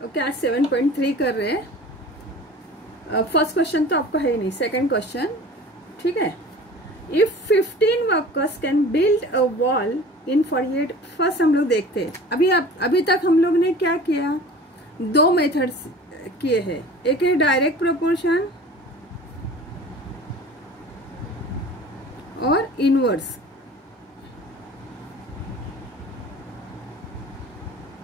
Okay, आज 7.3 कर रहे हैं। फर्स्ट क्वेश्चन तो आपका है ही नहीं, सेकंड क्वेश्चन, ठीक है। If 15 workers can build a wall in 48, first हम लोग देखते हैं। अभी तक हम लोग ने क्या किया, दो मेथड्स किए हैं। एक है डायरेक्ट प्रोपोर्शन और इनवर्स,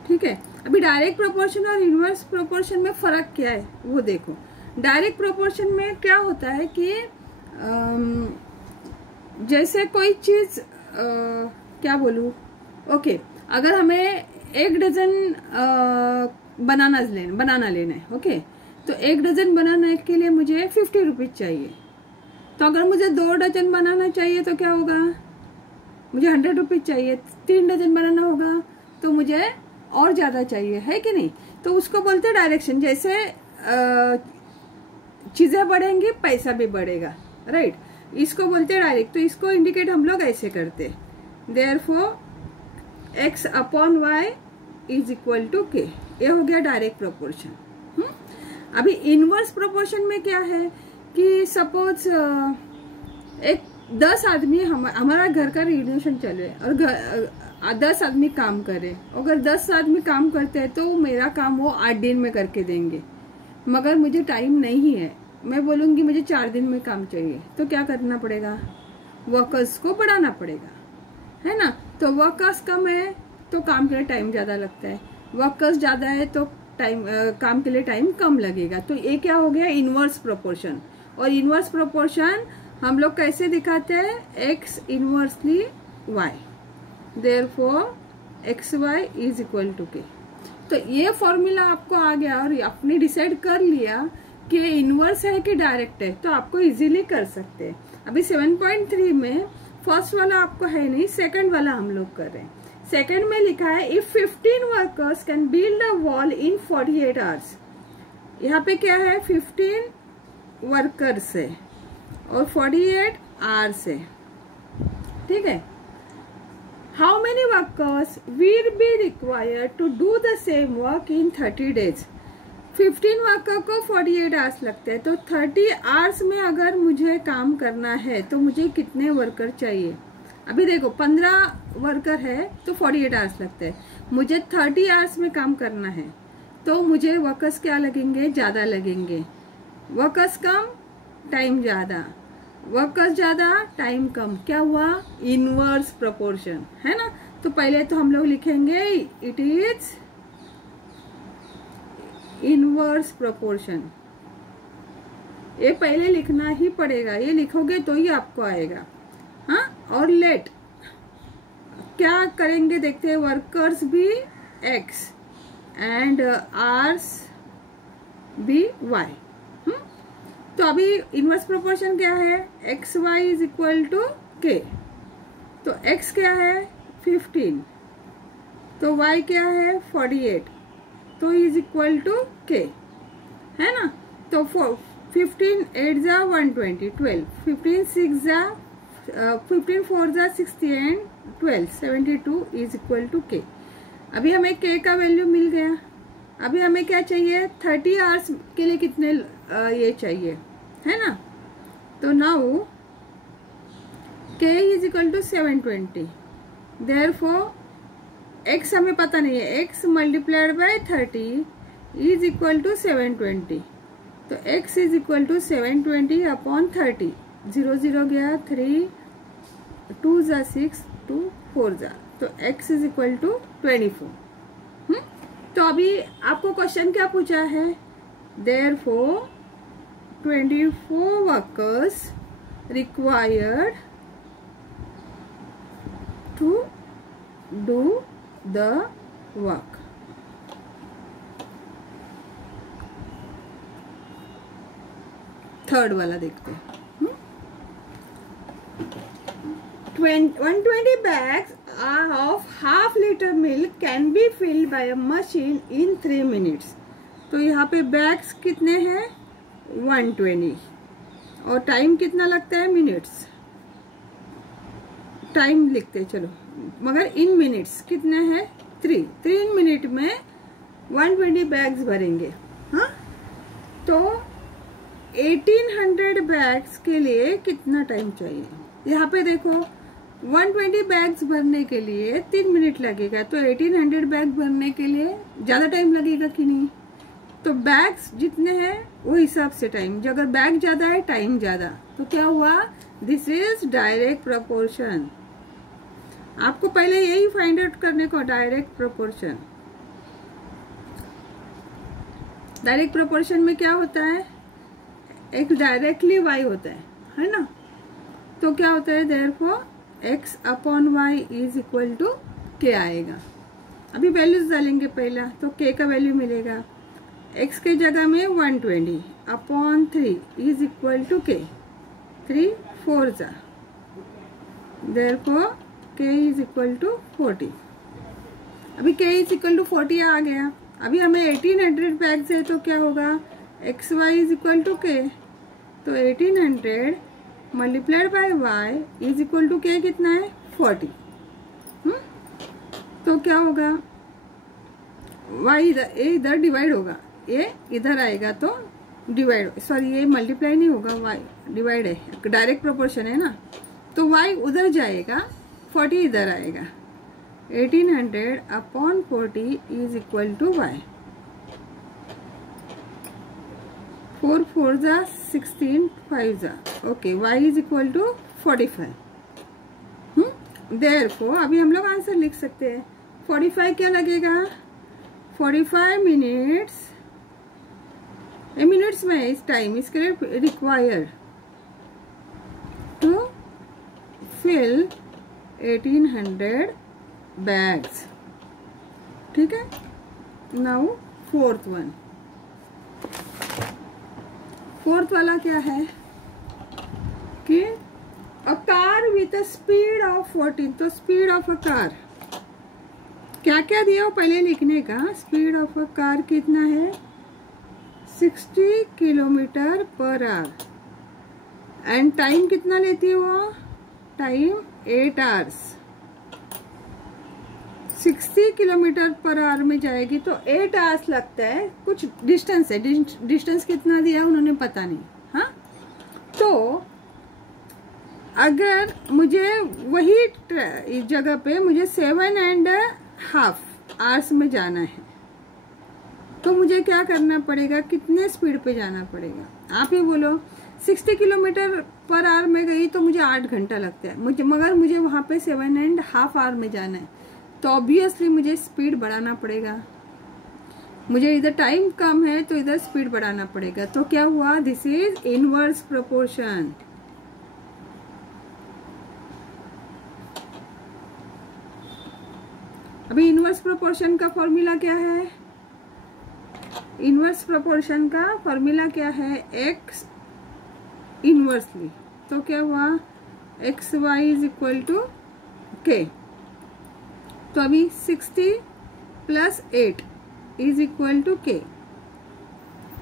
ठीक है। अभी डायरेक्ट प्रोपोर्शन और इनवर्स प्रोपोर्शन में फर्क क्या है वो देखो। डायरेक्ट प्रोपोर्शन में क्या होता है कि जैसे कोई चीज क्या बोलूं, ओके, अगर हमें 1 डजन बनाना लेना है, ओके, तो 1 डजन बनाने के लिए मुझे 50 रुपीज चाहिए। तो अगर मुझे 2 डजन बनाना चाहिए तो क्या होगा, मुझे 100 रुपीज चाहिए। 3 डजन बनाना होगा तो मुझे और ज्यादा चाहिए, है कि नहीं। तो उसको बोलते हैं डायरेक्शन। जैसे चीजें बढ़ेंगी पैसा भी बढ़ेगा, राइट। इसको बोलते हैं डायरेक्ट। तो इसको इंडिकेट हम लोग ऐसे करते हैं, therefore x upon y is equal to k। ये हो गया डायरेक्ट प्रोपोर्शन। अभी इनवर्स प्रोपोर्शन में क्या है कि सपोज एक 10 आदमी हमारा घर का रिनोवेशन चले और 10 आदमी काम करे। अगर 10 आदमी काम करते हैं तो मेरा काम वो 8 दिन में करके देंगे, मगर मुझे टाइम नहीं है, मैं बोलूंगी मुझे 4 दिन में काम चाहिए। तो क्या करना पड़ेगा, वर्कर्स को बढ़ाना पड़ेगा, है ना। तो वर्कर्स कम है तो काम के लिए टाइम ज्यादा लगता है, वर्कर्स ज्यादा है तो काम के लिए टाइम कम लगेगा। तो ये क्या हो गया, इनवर्स प्रोपोर्शन। और इनवर्स प्रोपोर्शन हम लोग कैसे दिखाते हैं, x inversely y, therefore xy is equal to k। तो ये फॉर्मूला आपको आ गया और आपने डिसाइड कर लिया कि इनवर्स है कि डायरेक्ट है, तो आपको इजीली कर सकते हैं। अभी 7.3 में फर्स्ट वाला आपको है नहीं, सेकंड वाला हम लोग कर रहे हैं। सेकंड में लिखा है if 15 workers can build a wall in 48 hours. यहाँ पे क्या है, 15 वर्कर्स है और 48 आवर्स है, ठीक है। How many workers will be required to do the same work in 30 days. 15 worker को 48 आवर्स लगते हैं, तो 30 आवर्स में अगर मुझे काम करना है तो मुझे कितने वर्कर चाहिए। अभी देखो 15 वर्कर है तो 48 आवर्स लगते हैं, मुझे 30 आवर्स में काम करना है तो मुझे वर्कर्स क्या लगेंगे, ज्यादा लगेंगे। वर्कर्स कम टाइम ज्यादा, वर्कर्स ज्यादा टाइम कम, क्या हुआ, इनवर्स प्रोपोर्शन, है ना। तो पहले तो हम लोग लिखेंगे इट इज इनवर्स प्रोपोर्शन। ये पहले लिखना ही पड़ेगा, ये लिखोगे तो ही आपको आएगा, हाँ। और लेट क्या करेंगे देखते हैं, वर्कर्स भी x एंड आवर्स भी y। तो अभी इनवर्स प्रोपोर्शन क्या है, x y is equal to k। तो x क्या है 15, तो y क्या है 48, तो इज इक्वल टू k, है ना। तो 15 8 जा 120, 12, 15 6 जा 15 4 जा 60 and 12 72 is equal to k। अभी हमें k का वैल्यू मिल गया। अभी हमें क्या चाहिए, 30 आवर्स के लिए कितने ये चाहिए, है ना। तो now k is equal to 720, therefore x हमें पता नहीं है, x multiplied by 30 is equal to 720। तो x is equal to 720 upon 30, 0 0 गया, 3 2 जा 6, 2 4 जा, तो x इज इक्वल टू 24। तो अभी आपको क्वेश्चन क्या पूछा है, therefore 24 workers required to do the work. Third वाला देखते हैं। 120 bags of half liter milk can be filled by a machine in 3 minutes। तो यहाँ पे बैग्स कितने हैं 120 और टाइम कितना लगता है मिनट्स, टाइम लिखते चलो, मगर इन मिनट्स कितने हैं 3 मिनट में 120 बैग्स भरेंगे, हाँ, तो 1800 बैग्स के लिए कितना टाइम चाहिए? यहाँ पे देखो 120 बैग्स भरने के लिए 3 मिनट लगेगा, तो 1800 बैग भरने के लिए ज़्यादा टाइम लगेगा कि नहीं? तो बैग्स जितने हैं वो हिसाब से टाइम, जो अगर बैग ज़्यादा है टाइम ज़्यादा, तो क्या हुआ? This is direct proportion. आपको पहले यही फाइंड आउट करने को, डायरेक्ट प्रोपोर्शन। डायरेक्ट प्रोपोर्शन में क्या होता है? x डायरेक्टली y होता है ना? तो क्या होता है? Therefore x upon y is equal to k आएगा। अभी वैल्यूज डालेंगे पहला, तो k का वैल्यू मिलेगा x के जगह में 120 upon 3 is equal to k, 3 4 जा, therefore k is equal to 40। अभी k इज इक्वल टू 40 आ गया। अभी हमें 1800 बैग्स है, तो क्या होगा? X y is equal to k, तो 1800 multiplied by y is equal to k कितना है? 40। तो क्या होगा? वाई इधर डिवाइड होगा, ये इधर आएगा तो डिवाइड, सॉरी ये मल्टीप्लाई नहीं होगा, वाई डिवाइड है, डायरेक्ट प्रोपोर्शन है ना, तो वाई उधर जाएगा, 40 इधर आएगा। 1800 upon 40 is equal to y. 4 4 जा 16, 5 जा, okay, y is equal to 45। Therefore अभी हम लोग आंसर लिख सकते हैं। 45 क्या लगेगा? 45 मिनट्स, मिनट्स में इस टाइम इसके लिए रिक्वायर्ड टू फिल 1800 बैग्स। ठीक है, नाउ फोर्थ वन। फोर्थ वाला क्या है कि a car with a speed of 14, तो स्पीड ऑफ अ कार क्या क्या दिया वो पहले लिखने का। स्पीड ऑफ अ कार कितना है? 60 kilometre per our. And time कितना लेती है वो? Time 8 hours. 60 kilometre per our में जाएगी तो 8 आवर्स लगता है। कुछ डिस्टेंस है, डिस्टेंस कितना दिया उन्होंने पता नहीं, हाँ। तो अगर मुझे वही जगह पे मुझे 7.5 आवर्स में जाना है, तो मुझे क्या करना पड़ेगा? कितने स्पीड पे जाना पड़ेगा? आप ही बोलो। 60 किलोमीटर पर आवर में गई तो मुझे 8 घंटा लगता है, मगर मुझे वहाँ पे 7.5 आवर में जाना है, तो ऑब्वियसली मुझे स्पीड बढ़ाना पड़ेगा। मुझे इधर टाइम कम है तो इधर स्पीड बढ़ाना पड़ेगा। तो क्या हुआ? This is inverse proportion. अभी इनवर्स प्रोपोर्शन का फॉर्मूला क्या है? इनवर्स प्रोपोर्शन का फॉर्मूला क्या है? X inversely. तो क्या हुआ? X y is equal to k. तो अभी 60 प्लस 8 इज इक्वल टू के।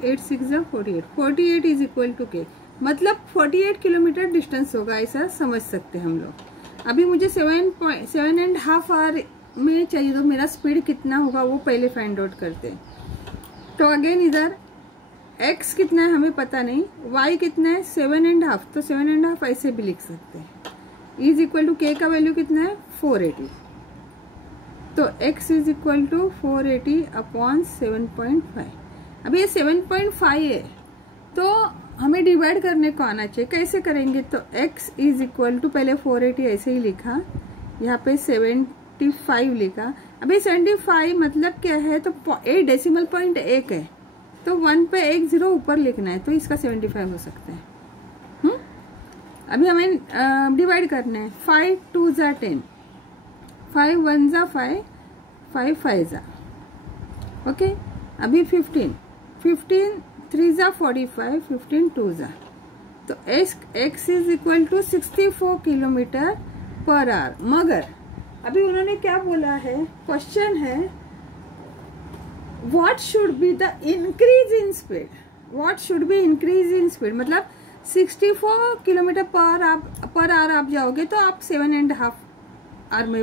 8 6 48, 48 इज इक्वल टू के, मतलब 48 किलोमीटर डिस्टेंस होगा, ऐसा समझ सकते हैं हम लोग। अभी मुझे 7.5 आवर में चाहिए, तो मेरा स्पीड कितना होगा वो पहले फाइंड आउट करते हैं। तो अगेन इधर x कितना है हमें पता नहीं, y कितना है 7.5, तो 7.5 ऐसे भी लिख सकते हैं। इज इक्वल टू k का वैल्यू कितना है? 480। तो x is equal to 480 upon 7.5। अभी ये 7.5 है तो हमें डिवाइड करने को आना चाहिए। कैसे करेंगे? तो x इज इक्वल टू, पहले 480 ऐसे ही लिखा, यहाँ पे 75 लिखा। अभी 75 मतलब क्या है? तो 8 डेसिमल पॉइंट 1 है, तो 1 पे 1 0 ऊपर लिखना है, तो इसका 75 हो सकता है। अभी हमें डिवाइड करना है। 5 2 जा 10, 5 1 जा 5, 5 5 जा, ओके। अभी 15 3 जा 45, 15 2 जा, तो x is equal to 64 kilometre per hour. मगर अभी उन्होंने क्या बोला है? क्वेश्चन है what should be the increase in speed. What should be increase in speed मतलब 64 किलोमीटर पर आवर आप जाओगे तो आप 7.5 आवर में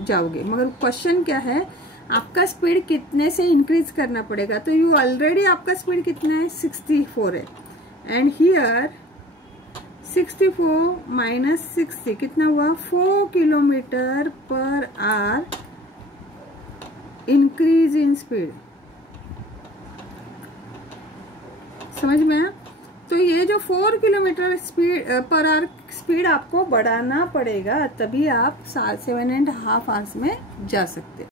जाओगे। मगर क्वेश्चन क्या है? आपका स्पीड कितने से इंक्रीज करना पड़ेगा। तो यू ऑलरेडी आपका स्पीड कितना है 64 है, एंड हियर 64 माइनस 60 कितना हुआ 4 kilometre per our increase in speed. समझ में आया? तो ये जो 4 kilometre speed per hour speed आपको बढ़ाना पड़ेगा, तभी आप 7.5 आवर्स में जा सकते।